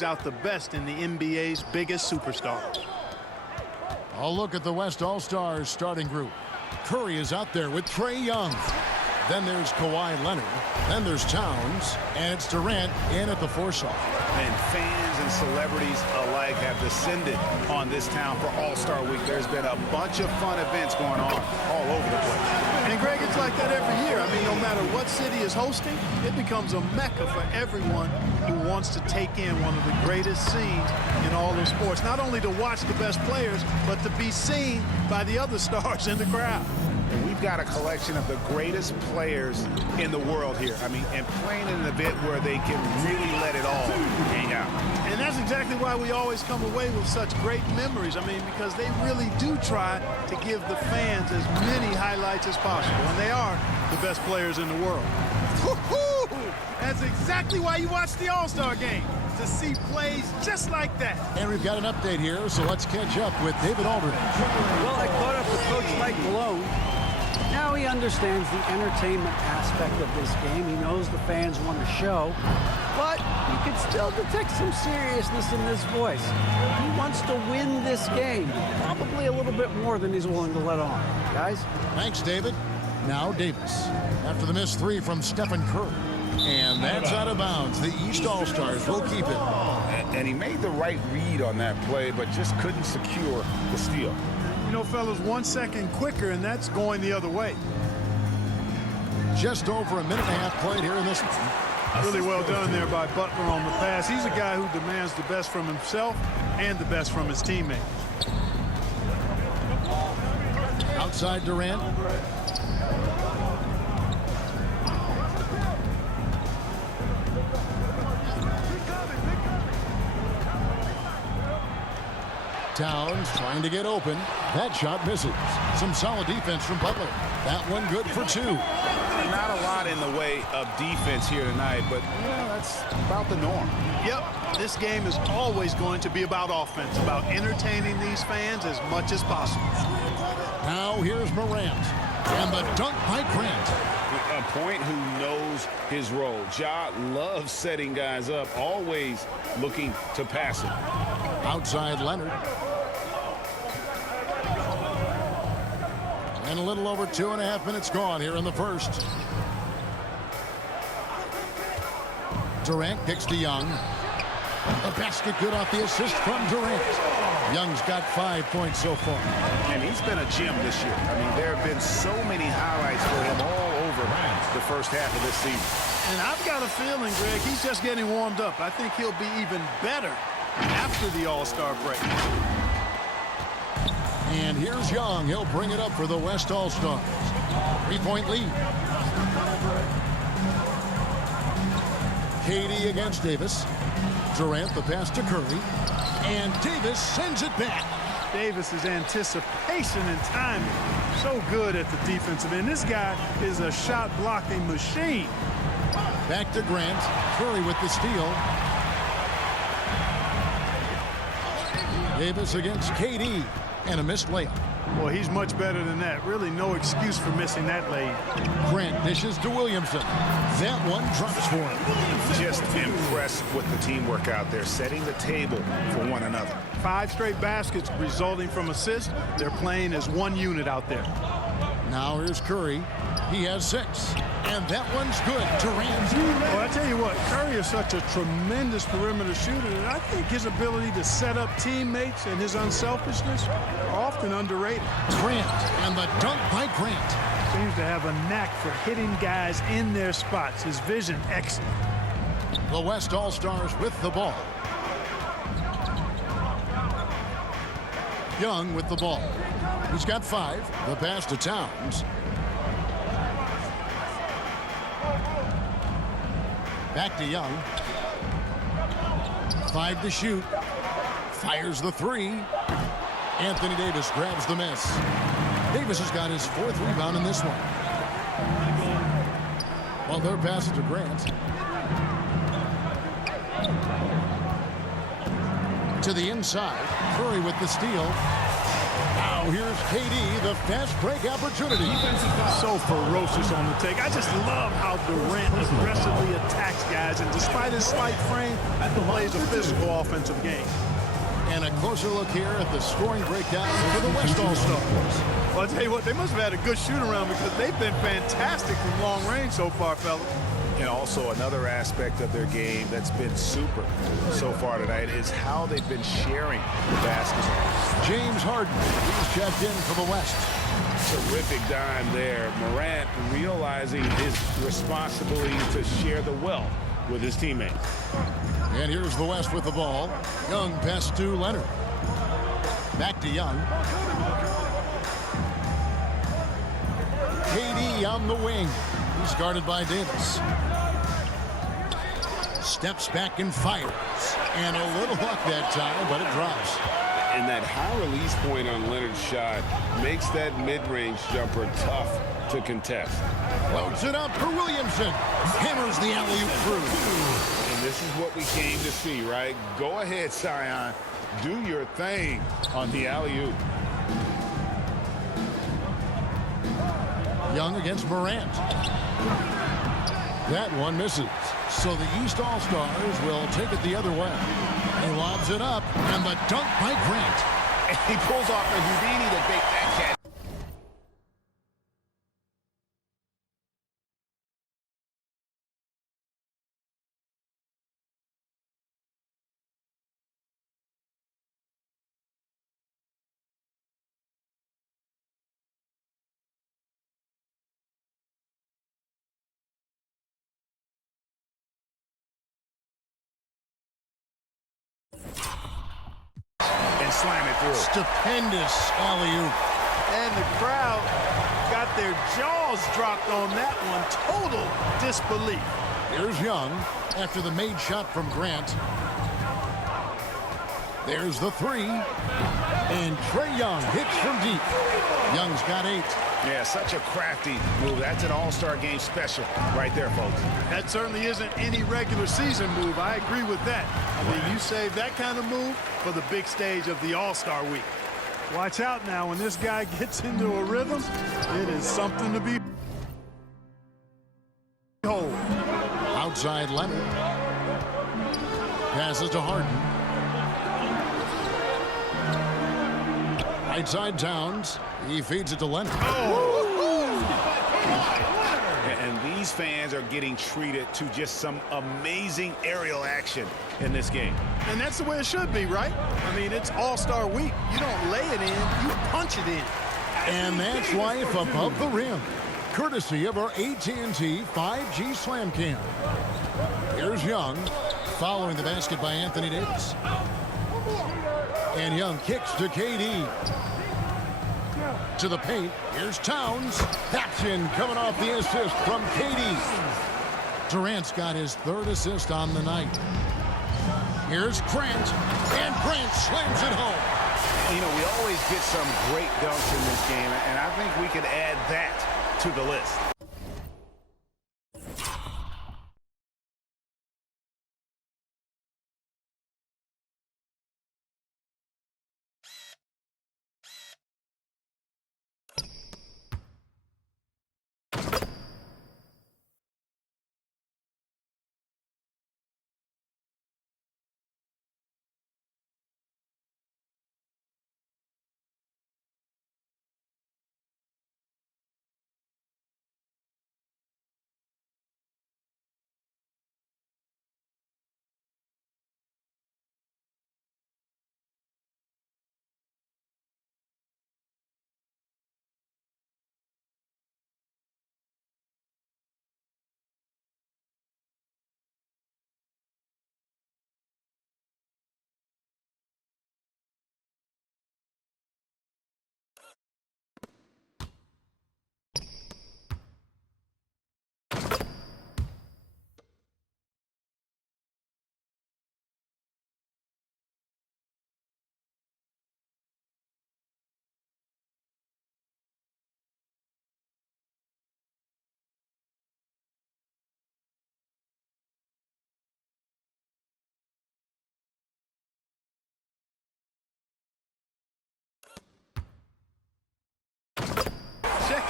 Out the best in the NBA's biggest superstars. I'll look at the West All-Stars starting group. Curry is out there with Trae Young. Then there's Kawhi Leonard. Then there's Towns. And it's Durant in at the four-star. And fans and celebrities alike have descended on this town for All-Star Week. There's been a bunch of fun events going on all over the place. And, Greg, it's like that every year. I mean, no matter what city is hosting, it becomes a mecca for everyone who wants to take in one of the greatest scenes in all of sports. Not only to watch the best players, but to be seen by the other stars in the crowd. And we've got a collection of the greatest players in the world here. I mean, and playing in an event where they can really let it all hang out. And that's exactly why we always come away with such great memories. I mean, because they really do try to give the fans as many highlights as possible. And they are the best players in the world. That's exactly why you watch the All-Star game, to see plays just like that. And we've got an update here, so let's catch up with David Aldridge. Well, I caught up with Coach Mike Malone. Now he understands the entertainment aspect of this game. He knows the fans want to show, but you can still detect some seriousness in this voice. He wants to win this game, probably a little bit more than he's willing to let on. Guys? Thanks, David. Now Davis. After the missed three from Stephen Curry. And that's out of bounds. The East All-Stars will keep it. And he made the right read on that play, but just couldn't secure the steal. You know, fellas, 1 second quicker, and that's going the other way. Just over a minute and a half played here in this one. Really well done there by Butler on the pass. He's a guy who demands the best from himself and the best from his teammates. Outside Durant. Towns trying to get open. That shot misses. Some solid defense from Butler. That one good for two. Not a lot in the way of defense here tonight, but that's about the norm. Yep, this game is always going to be about offense, about entertaining these fans as much as possible. Now here's Morant. And the dunk by Grant. A point who knows his role. Ja loves setting guys up, always looking to pass it. Outside Leonard. And a little over 2.5 minutes gone here in the first. Durant kicks to Young. A basket good off the assist from Durant. Young's got 5 points so far. And he's been a gem this year. I mean, there have been so many highlights for him all over the first half of this season. And I've got a feeling, Greg, he's just getting warmed up. I think he'll be even better after the All-Star break. And here's Young. He'll bring it up for the West All-Stars. 3-point lead. KD against Davis. Durant the pass to Curry. And Davis sends it back. Davis's anticipation and timing, so good at the defensive end. This guy is a shot-blocking machine. Back to Grant. Curry with the steal. Davis against KD. And a missed layup. Well, he's much better than that. Really no excuse for missing that lay. Grant dishes to Williamson. That one drops for him. Just impressed with the teamwork out there, setting the table for one another. 5 straight baskets resulting from assists. They're playing as one unit out there. Now here's Curry. He has 6. And that one's good. Durant. Well, I tell you what, Curry is such a tremendous perimeter shooter that I think his ability to set up teammates and his unselfishness are often underrated. Grant and the dunk by Grant. Seems to have a knack for hitting guys in their spots. His vision, excellent. The West All-Stars with the ball. Young with the ball. He's got 5. The pass to Towns. Back to Young. 5 to shoot. Fires the 3. Anthony Davis grabs the miss. Davis has got his 4th rebound in this one. Well, their pass to Grant. To the inside. Curry with the steal. Now Now here's KD, the fast break opportunity. So ferocious on the take. I just love how Durant aggressively attacks guys, and despite his slight frame, plays a physical offensive game. And a closer look here at the scoring breakdown for the West All-Stars. Well, I'll tell you what, they must have had a good shoot-around because they've been fantastic from long range so far, fellas. And also another aspect of their game that's been super so far tonight is how they've been sharing basketball. James Harden, he's checked in for the West. Terrific dime there. Morant realizing his responsibility to share the wealth with his teammates. And here's the West with the ball. Young pass to Leonard. Back to Young. KD on the wing. He's guarded by Davis. Steps back and fires. And a little luck that time, but it drops. And that high release point on Leonard's shot makes that mid-range jumper tough to contest. Loads it up for Williamson. Hammers the alley-oop through. And this is what we came to see, right? Go ahead, Sion. Do your thing on the alley-oop. Young against Morant. That one misses. So the East All-Stars will take it the other way. He lobs it up, and the dunk by Grant. And he pulls off a Houdini to bait that catch. And slam it through. Stupendous alley-oop. And the crowd got their jaws dropped on that one. Total disbelief. Here's Young after the made shot from Grant. There's the three. And Trae Young hits from deep. Young's got 8. Yeah, such a crafty move. That's an all-star game special right there, folks. That certainly isn't any regular season move. I agree with that. I mean, you save that kind of move for the big stage of the All-Star week. Watch out now. When this guy gets into a rhythm, it is something to be behold. Outside Leonard. Passes to Harden. Right side Towns. He feeds it to Leonard. And these fans are getting treated to just some amazing aerial action in this game. And that's the way it should be, right? I mean, it's All-Star week. You don't lay it in, you punch it in. And that's life above the rim. Courtesy of our AT&T 5G Slam Cam. Here's Young, following the basket by Anthony Davis. And Young kicks to KD. To the paint. Here's Towns. That's in, coming off the assist from KD. Durant's got his 3rd assist on the night. Here's Grant. And Grant slams it home. You know, we always get some great dunks in this game, and I think we could add that to the list.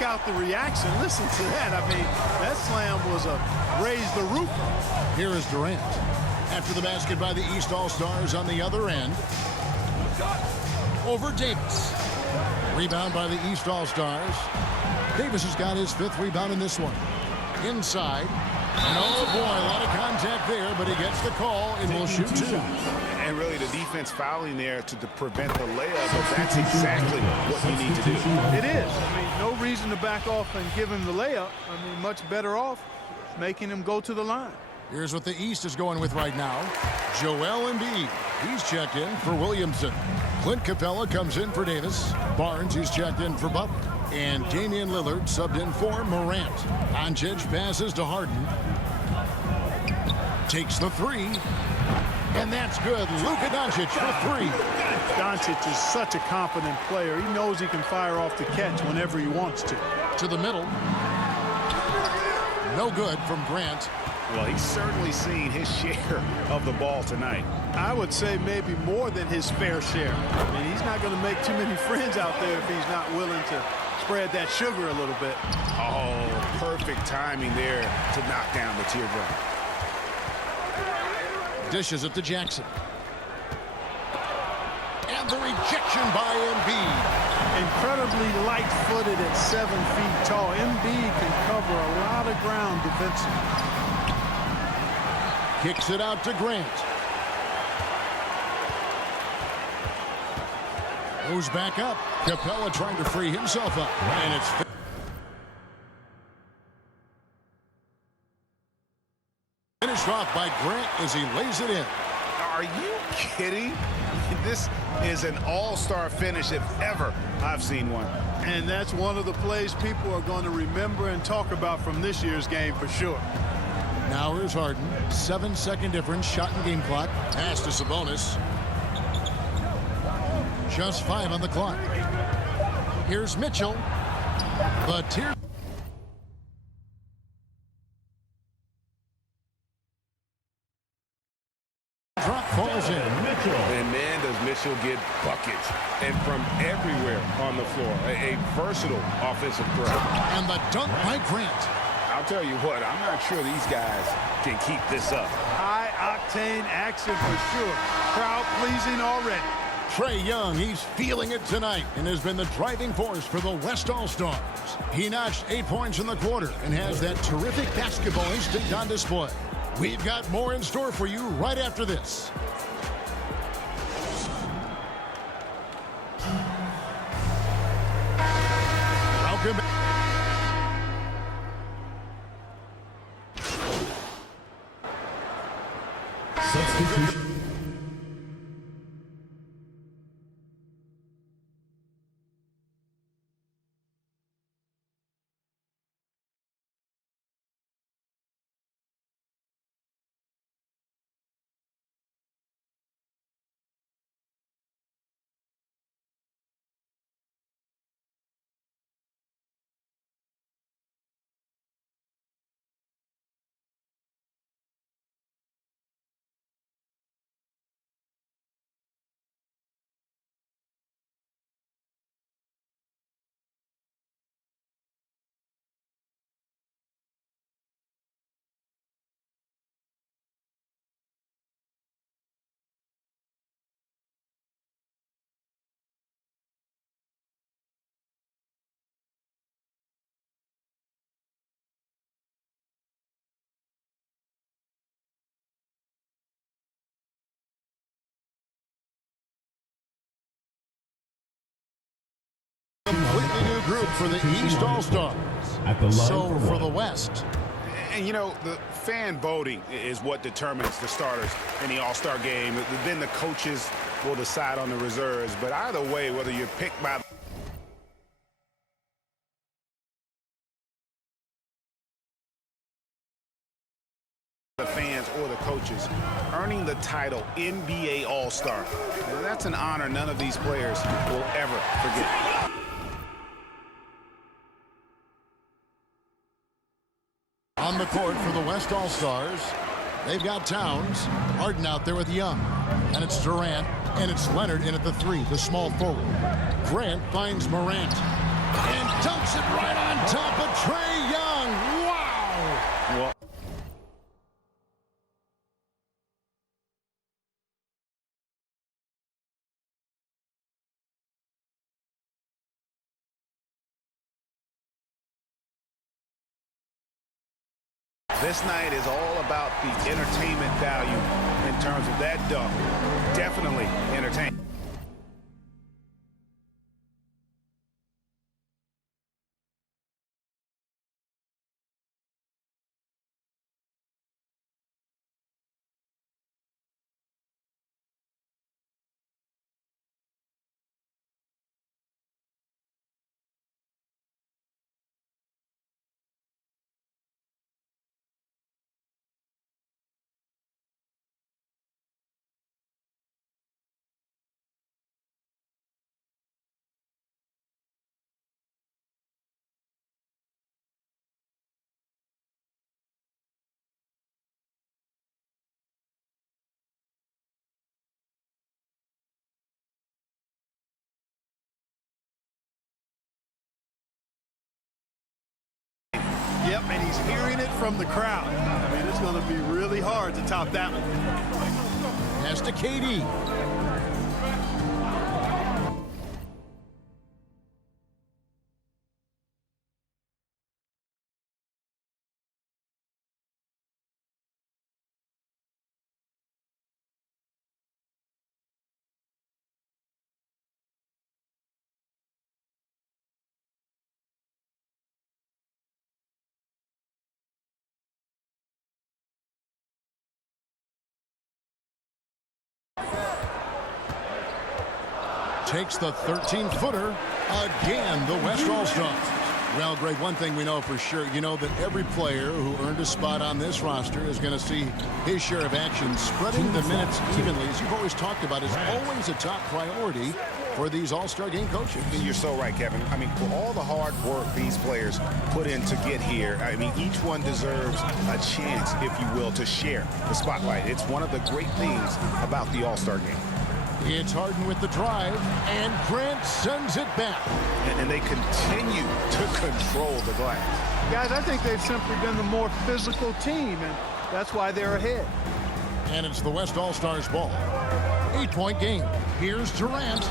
out the reaction. Listen to that. I mean, that slam was a raise the roofer. Here is Durant. After the basket by the East All-Stars on the other end. Over Davis. Rebound by the East All-Stars. Davis has got his 5th rebound in this one. Inside. And oh boy, a lot of contact there, but he gets the call and will shoot 2. And really the defense fouling there to prevent the layup, but that's exactly what you need to do. It is. I mean, no reason to back off and give him the layup. I mean, much better off making him go to the line. Here's what the East is going with right now. Joel Embiid. He's checked in for Williamson. Clint Capella comes in for Davis. Barnes is checked in for Butler. And Damian Lillard subbed in for Morant. Doncic passes to Harden. Takes the 3. And that's good. Luka Doncic for 3. Doncic is such a confident player. He knows he can fire off the catch whenever he wants to. To the middle. No good from Grant. Well, he's certainly seen his share of the ball tonight. I would say maybe more than his fair share. I mean, he's not going to make too many friends out there if he's not willing to spread that sugar a little bit. Oh, perfect timing there to knock down the teardrop. Dishes it to Jackson. And the rejection by Embiid. Incredibly light-footed at 7 feet tall. Embiid can cover a lot of ground defensively. Kicks it out to Grant. Goes back up. Capella trying to free himself up. And it's finished off by Grant as he lays it in. Are you kidding? This is an all-star finish if ever I've seen one. And that's one of the plays people are going to remember and talk about from this year's game for sure. Now here's Harden. 7-second difference. Shot and game clock. Pass to Sabonis. Just 5 on the clock. Here's Mitchell. The tear. Drop falls in. And man, does Mitchell get buckets. And from everywhere on the floor. A versatile offensive threat. And the dunk by Grant. I'll tell you what, I'm not sure these guys can keep this up. High-octane action for sure. Crowd-pleasing already. Trae Young, he's feeling it tonight and has been the driving force for the West All-Stars. He notched 8 points in the quarter and has that terrific basketball instinct on display. We've got more in store for you right after this. Welcome back. Substitution. Completely new group for the East All-Stars. At the line So for one. the West, And, you know, the fan voting is what determines the starters in the All-Star game. Then the coaches will decide on the reserves. But either way, whether you're picked by the fans or the coaches, earning the title NBA All-Star, that's an honor none of these players will ever forget. on the court for the West All-Stars, they've got Towns, Harden out there with Young, and it's Durant, and it's Leonard in at the 3, the small forward. Grant finds Morant. And dunks it right on top of Trae Young. Wow! Well, this night is all about the entertainment value in terms of that dunk. Definitely entertaining. Yep, and he's hearing it from the crowd. I mean, it's going to be really hard to top that one. Pass to KD. Takes the 13-footer. Again, the West All-Stars. Well, Greg, one thing we know for sure, you know that every player who earned a spot on this roster is going to see his share of action. Spreading the minutes evenly, as you've always talked about, is always a top priority for these All-Star game coaches. You're so right, Kevin. I mean, for all the hard work these players put in to get here, I mean, each one deserves a chance, if you will, to share the spotlight. It's one of the great things about the All-Star game. It's Harden with the drive, and Grant sends it back. And they continue to control the glass. Guys, I think they've simply been the more physical team, and that's why they're ahead. And it's the West All-Stars ball. 8-point game. Here's Durant.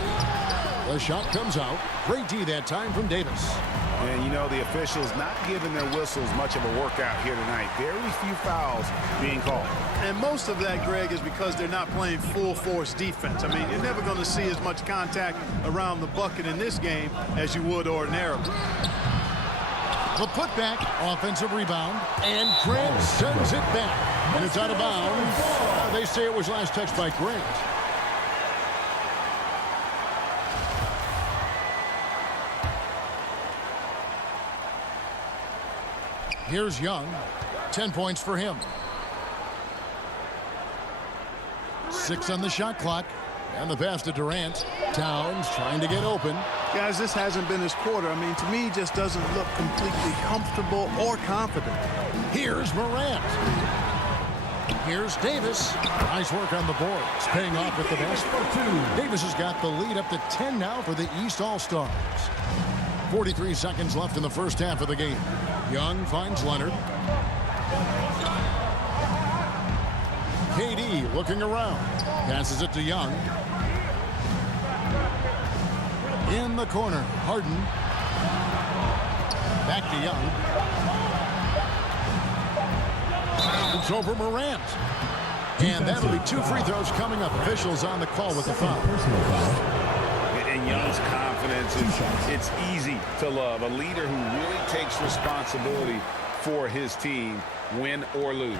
The shot comes out. Great D that time from Davis. And, you know, the officials not giving their whistles much of a workout here tonight. Very few fouls being called. And most of that, Greg, is because they're not playing full-force defense. I mean, you're never going to see as much contact around the bucket in this game as you would ordinarily. The putback, offensive rebound, and Grant sends it back. And it's out of bounds. They say it was last touched by Grant. Here's Young. 10 points for him. 6 on the shot clock. And the pass to Durant. Towns trying to get open. Guys, this hasn't been his quarter. I mean, to me, he just doesn't look completely comfortable or confident. Here's Morant. Here's Davis. Nice work on the boards. Paying off with the basket. Davis has got the lead up to 10 now for the East All-Stars. 43 seconds left in the first half of the game. Young finds Leonard. KD looking around. Passes it to Young. In the corner, Harden. Back to Young. It's over Morant. And that'll be 2 free throws coming up. Officials on the call with the foul. And Young's confidence, it's easy to love. A leader who really takes responsibility for his team, win or lose.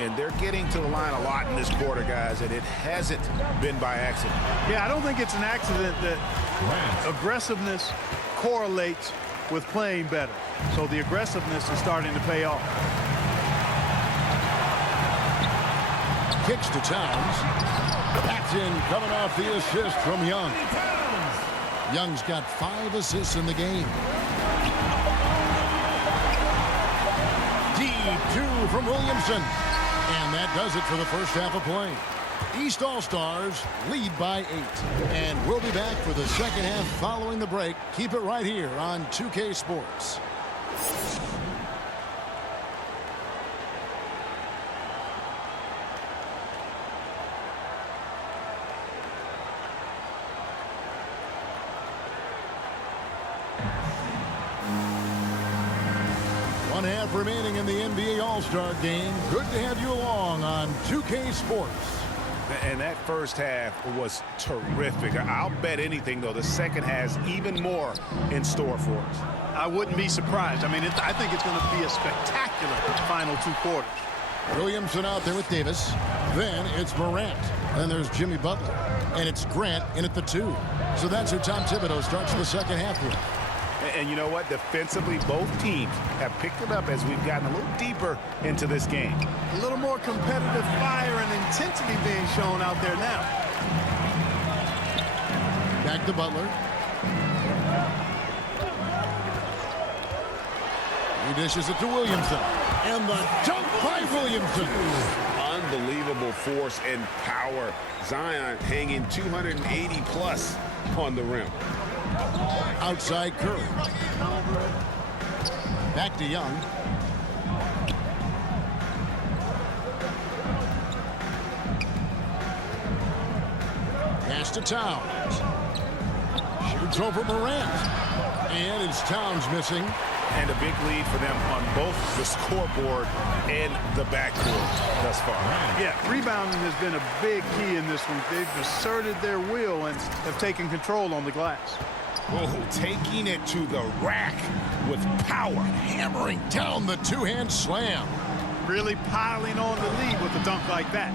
And they're getting to the line a lot in this quarter, guys, and it hasn't been by accident. Yeah, I don't think it's an accident that aggressiveness correlates with playing better. So the aggressiveness is starting to pay off. Kicks to Towns. Paxton coming off the assist from Young. Young's got 5 assists in the game. D2 from Williamson. And that does it for the first half of play. East All-Stars lead by 8. And we'll be back for the second half following the break. Keep it right here on 2K Sports. One half remaining in the NBA All-Star game. Good to have you along on 2K Sports. And that first half was terrific. I'll bet anything, though, the second has even more in store for us. I wouldn't be surprised. I mean, I think it's going to be a spectacular final 2 quarters. Williamson out there with Davis. Then it's Morant. Then there's Jimmy Butler. And it's Grant in at the 2. So that's who Tom Thibodeau starts the second half with. And you know what? Defensively, both teams have picked it up as we've gotten a little deeper into this game. A little more competitive fire and intensity being shown out there now. Back to Butler. He dishes it to Williamson. And the dunk by Williamson. Unbelievable force and power. Zion hanging 280 plus on the rim. Outside Curry. Back to Young. Pass to Towns. Shoots over Morant. And it's Towns missing. And a big lead for them on both the scoreboard and the backcourt thus far. Yeah, rebounding has been a big key in this one. They've asserted their will and have taken control on the glass. Oh, taking it to the rack with power. Hammering down the two-hand slam. Really piling on the lead with a dunk like that.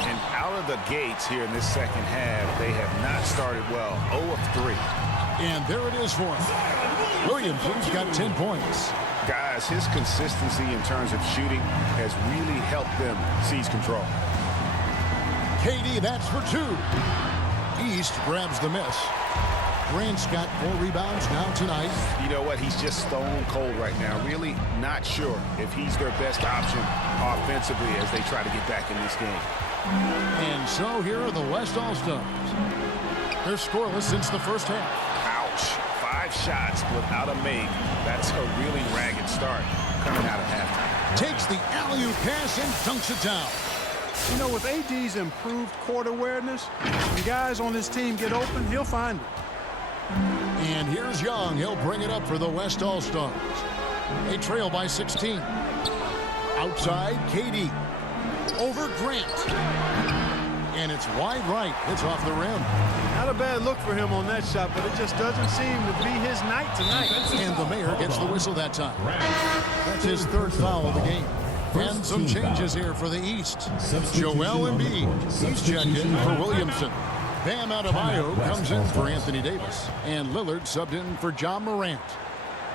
And out of the gates here in this second half, they have not started well. 0 of 3. And there it is for him. Williamson's got 10 points. Guys, his consistency in terms of shooting has really helped them seize control. KD, that's for 2. East grabs the miss. Grant's got 4 rebounds now tonight. You know what? He's just stone cold right now. Really not sure if he's their best option offensively as they try to get back in this game. And so here are the West All-Stars. They're scoreless since the first half. Ouch. 5 shots without a make. That's a really ragged start coming out of halftime. Takes the alley-oop pass and dunks it down. You know, with AD's improved court awareness, when guys on his team get open, he'll find it. And here's Young. He'll bring it up for the West All-Stars. They trail by 16. Outside, KD. Over Grant. And it's wide right. It's off the rim. Not a bad look for him on that shot, but it just doesn't seem to be his night tonight. And the mayor gets the whistle that time. That's his 3rd foul of the game. And some changes here for the East. Joel Embiid. He's checked in for Williamson. Bam Adebayo comes in for Anthony Davis. And Lillard subbed in for John Morant.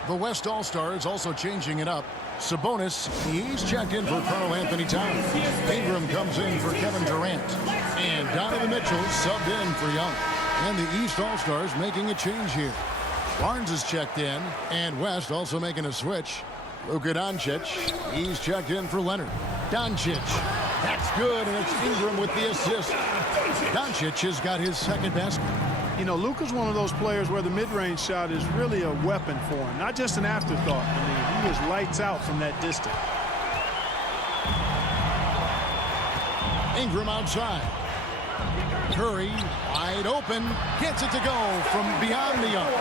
The West All-Stars also changing it up. Sabonis, he's checked in for Karl Anthony Towns. Ingram comes in for Kevin Durant. And Donovan Mitchell subbed in for Young. And the East All-Stars making a change here. Barnes is checked in. And West also making a switch. Luka Doncic, he's checked in for Leonard. Doncic, that's good, and it's Ingram with the assist. Doncic has got his 2nd basket. You know, Luka's one of those players where the mid-range shot is really a weapon for him, not just an afterthought. I mean, he is lights out from that distance. Ingram outside. Curry, wide open, gets it to go from beyond the arc.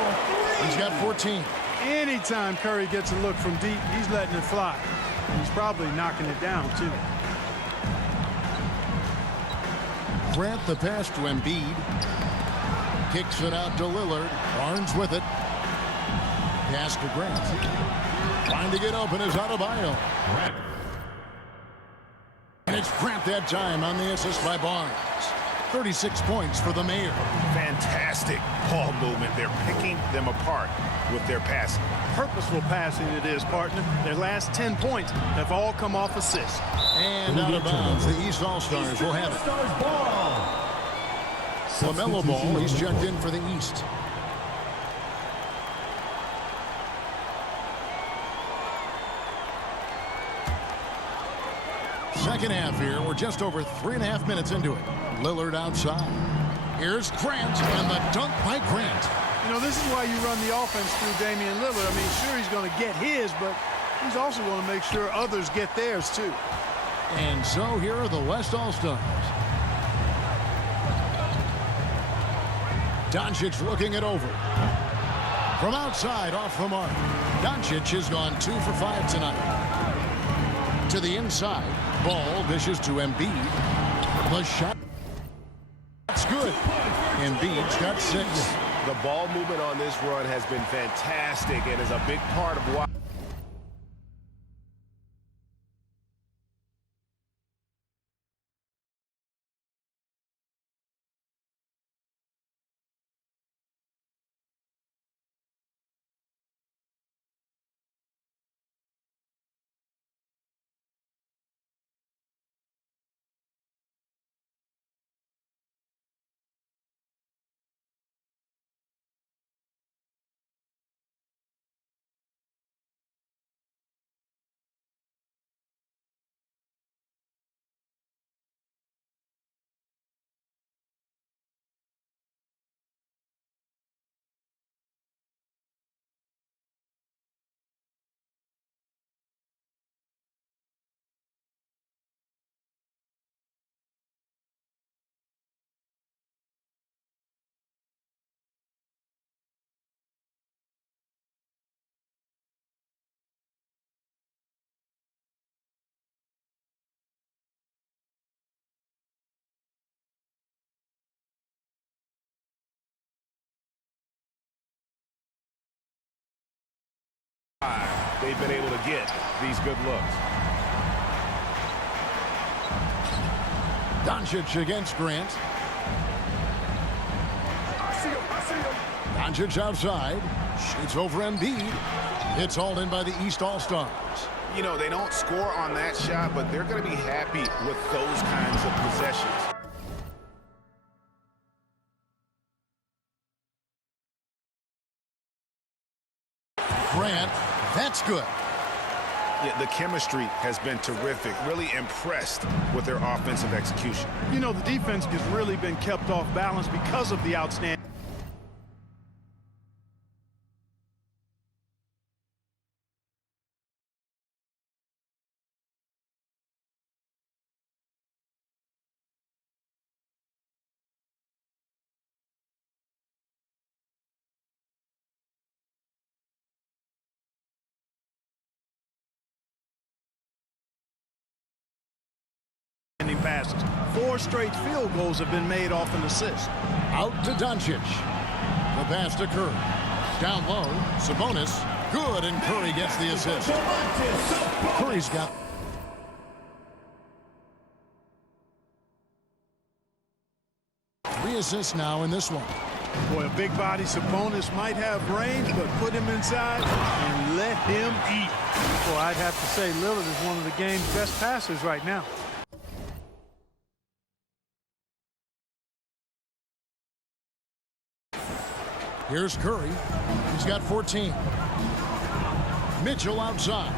He's got 14. Anytime Curry gets a look from deep, he's letting it fly. And he's probably knocking it down, too. Grant the pass to Embiid. Kicks it out to Lillard. Barnes with it. Pass to Grant. Trying to get open is Adebayo. And it's Grant that time on the assist by Barnes. 36 points for the mayor. Fantastic ball movement. They're picking them apart with their passing. Purposeful passing it is, partner. Their last 10 points have all come off assists. And out of bounds, the East All-Stars will have it. LaMelo Ball, he's checked in for the East. Second half here. We're just over 3.5 minutes into it. Lillard outside. Here's Grant, and the dunk by Grant. You know, this is why you run the offense through Damian Lillard. I mean, sure, he's going to get his, but he's also going to make sure others get theirs, too. And so here are the West All-Stars. Doncic looking it over. From outside, off the mark. Doncic has gone 2 for 5 tonight. To the inside. Ball dishes to Embiid. The shot. That's good. Embiid's got 6. The ball movement on this run has been fantastic and is a big part of why. They've been able to get these good looks. Doncic against Grant. Doncic outside. Shoots over Embiid. It's hauled in by the East All-Stars. You know, they don't score on that shot, but they're going to be happy with those kinds of possessions. Grant, that's good. Yeah, the chemistry has been terrific. Really impressed with their offensive execution. You know, the defense has really been kept off balance because of the outstanding. Passes. 4 straight field goals have been made off an assist. Out to Doncic. The pass to Curry. Down low, Sabonis. Good, and Curry gets the assist. Curry's got 3 assists now in this one. Boy, a big body Sabonis might have range, but put him inside and let him eat. Well, I'd have to say Lillard is one of the game's best passers right now. Here's Curry. He's got 14. Mitchell outside.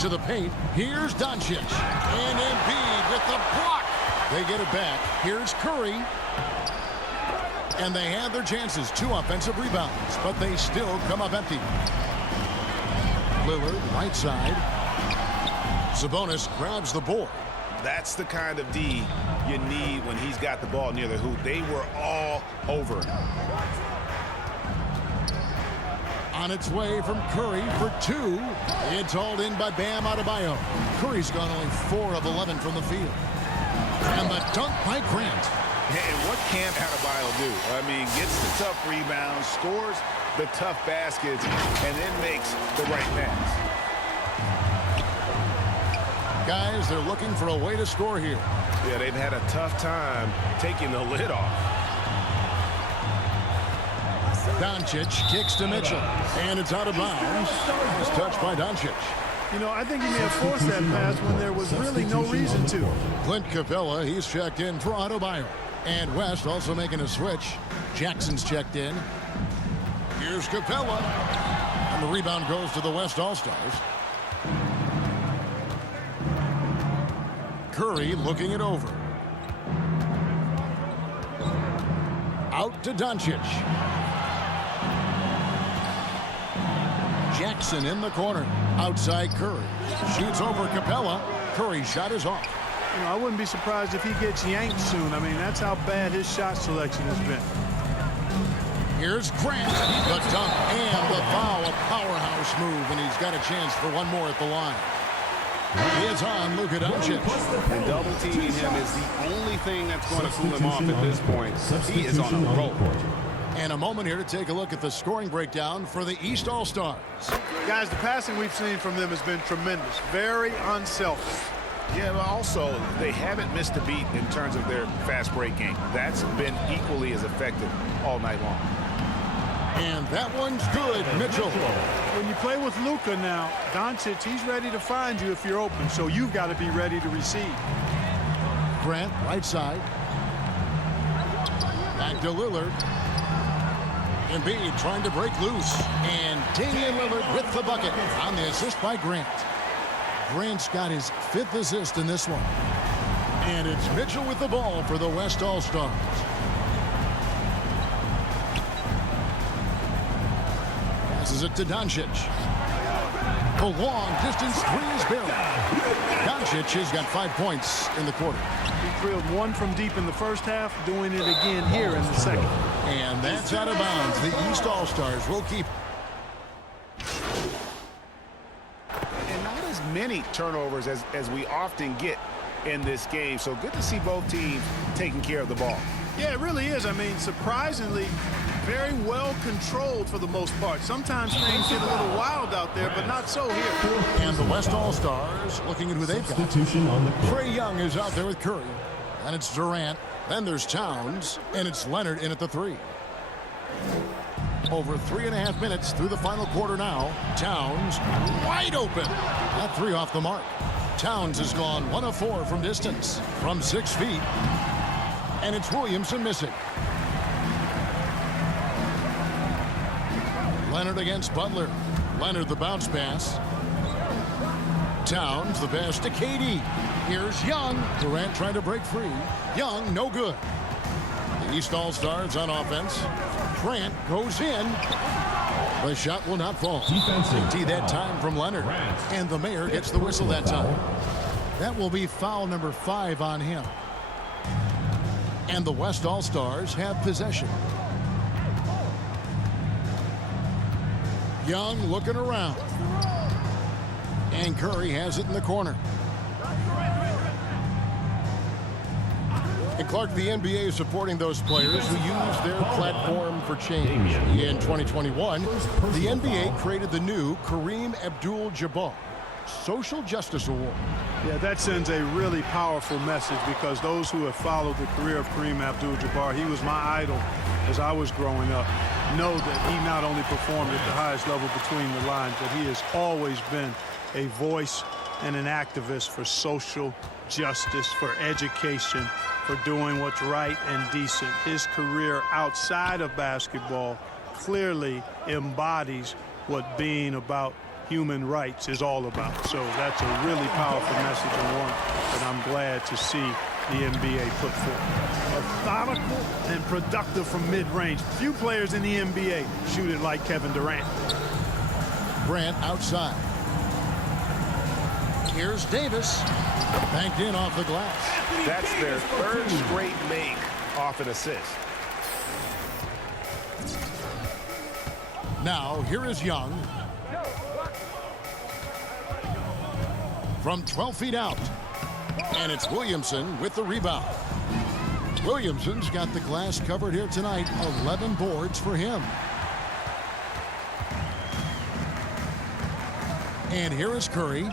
To the paint. Here's Doncic. And Embiid with the block. They get it back. Here's Curry. And they had their chances. 2 offensive rebounds. But they still come up empty. Lillard, right side. Sabonis grabs the board. That's the kind of D you need when he's got the ball near the hoop. They were all over. On its way from Curry for 2. It's hauled in by Bam Adebayo. Curry's gone only 4 of 11 from the field. And the dunk by Grant. And what can't Adebayo do? I mean, gets the tough rebounds, scores the tough baskets, and then makes the right pass. Guys, they're looking for a way to score here. Yeah, they've had a tough time taking the lid off. Doncic kicks to Mitchell. And it's out of bounds. It's touched by Doncic. You know, I think he may have forced that pass when there was really no reason to. Clint Capella, he's checked in for Adebayo. And West also making a switch. Jackson's checked in. Here's Capella. And the rebound goes to the West All-Stars. Curry looking it over. Out to Doncic. Jackson in the corner. Outside Curry. Shoots over Capella. Curry's shot is off. You know, I wouldn't be surprised if he gets yanked soon. I mean, that's how bad his shot selection has been. Here's Grant. The dunk and the foul. A powerhouse move, and he's got a chance for one more at the line. It's on Luka Doncic. And double teaming him is the only thing that's going to cool him off at this point. He is on a roll. And a moment here to take a look at the scoring breakdown for the East All-Stars. Guys, the passing we've seen from them has been tremendous. Very unselfish. Yeah, but also, they haven't missed a beat in terms of their fast break game. That's been equally as effective all night long. And that one's good, Mitchell. When you play with Luka now, Doncic, he's ready to find you if you're open, so you've got to be ready to receive. Grant, right side. Back to Lillard. Embiid trying to break loose. And Damian Lillard with the bucket on the assist by Grant. Grant's got his 5th assist in this one. And it's Mitchell with the ball for the West All-Stars. Passes it to Doncic. The long-distance three is barely. Doncic has got 5 points in the quarter. He drilled one from deep in the first half, doing it again here in the second. And that's out of bounds. The East All-Stars will keep. And not as many turnovers as we often get in this game. So good to see both teams taking care of the ball. Yeah, it really is. I mean, surprisingly, very well controlled for the most part. Sometimes things get a little wild out there, but not so here. And the West All-Stars looking at who they've got. Substitution on the court. Trae Young is out there with Curry. And it's Durant. Then there's Towns. And it's Leonard in at the 3. Over 3.5 minutes through the final quarter now. Towns wide open. That 3 off the mark. Towns has gone 1 of 4 from distance. From 6 feet. And it's Williamson missing. Leonard against Butler. Leonard the bounce pass. Towns the pass to KD. Here's Young. Durant trying to break free. Young no good. The East All-Stars on offense. Grant goes in. The shot will not fall. Defensive Tee that foul. time from Leonard. Grant. And the mayor gets the whistle that time. That will be foul number 5 on him. And the West All-Stars have possession. Young looking around. And Curry has it in the corner. And Clark, the NBA is supporting those players who use their platform for change. In 2021, the NBA created the new Kareem Abdul-Jabbar Social Justice Award. Yeah, that sends a really powerful message because those who have followed the career of Kareem Abdul-Jabbar, he was my idol as I was growing up, know that he not only performed at the highest level between the lines, but he has always been a voice and an activist for social justice, for education, for doing what's right and decent. His career outside of basketball clearly embodies what being about human rights is all about. So that's a really powerful message and one that I'm glad to see the NBA put forth. Methodical and productive from mid-range. Few players in the NBA shoot it like Kevin Durant. Grant outside. Here's Davis. Banked in off the glass. That's their 3rd straight make off an assist. Now, here is Young. From 12 feet out. And it's Williamson with the rebound. Williamson's got the glass covered here tonight. 11 boards for him. And here is Curry.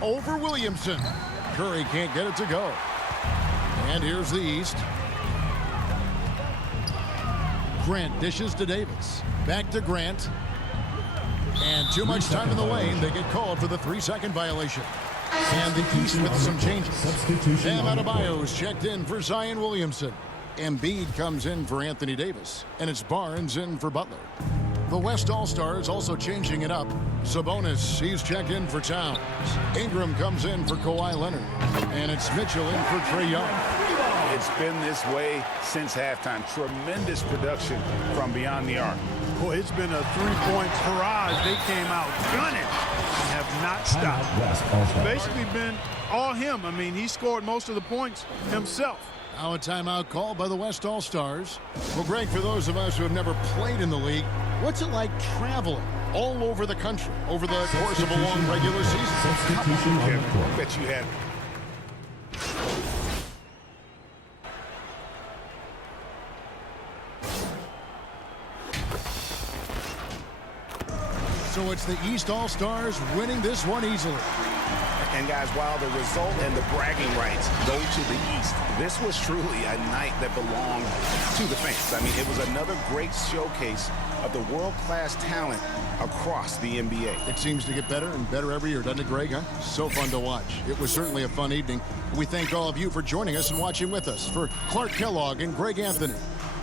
Over Williamson. Curry can't get it to go. And here's the East. Grant dishes to Davis. Back to Grant. And too much time in the lane. They get called for the 3-second violation. And the East with some changes. Bam Adebayo's checked in for Zion Williamson. Embiid comes in for Anthony Davis. And it's Barnes in for Butler. The West All-Stars also changing it up. Sabonis, he's checked in for Towns. Ingram comes in for Kawhi Leonard. And it's Mitchell in for Trae Young. It's been this way since halftime. Tremendous production from beyond the arc. Boy, it's been a three-point barrage. They came out gunning and have not stopped. West All-Star. Basically been all him. I mean, he scored most of the points himself. Now a timeout called by the West All-Stars. Well, Greg, for those of us who have never played in the league, what's it like traveling all over the country over the course of a long regular season? Substitution on the Kevin, court. bet you had. So it's the East All-Stars winning this one easily. And guys, while the result and the bragging rights go to the East, this was truly a night that belonged to the fans. I mean, it was another great showcase of the world-class talent across the NBA. It seems to get better and better every year, doesn't it, Greg? Huh? So fun to watch. It was certainly a fun evening. We thank all of you for joining us and watching with us. For Clark Kellogg and Greg Anthony,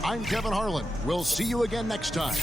I'm Kevin Harlan. We'll see you again next time.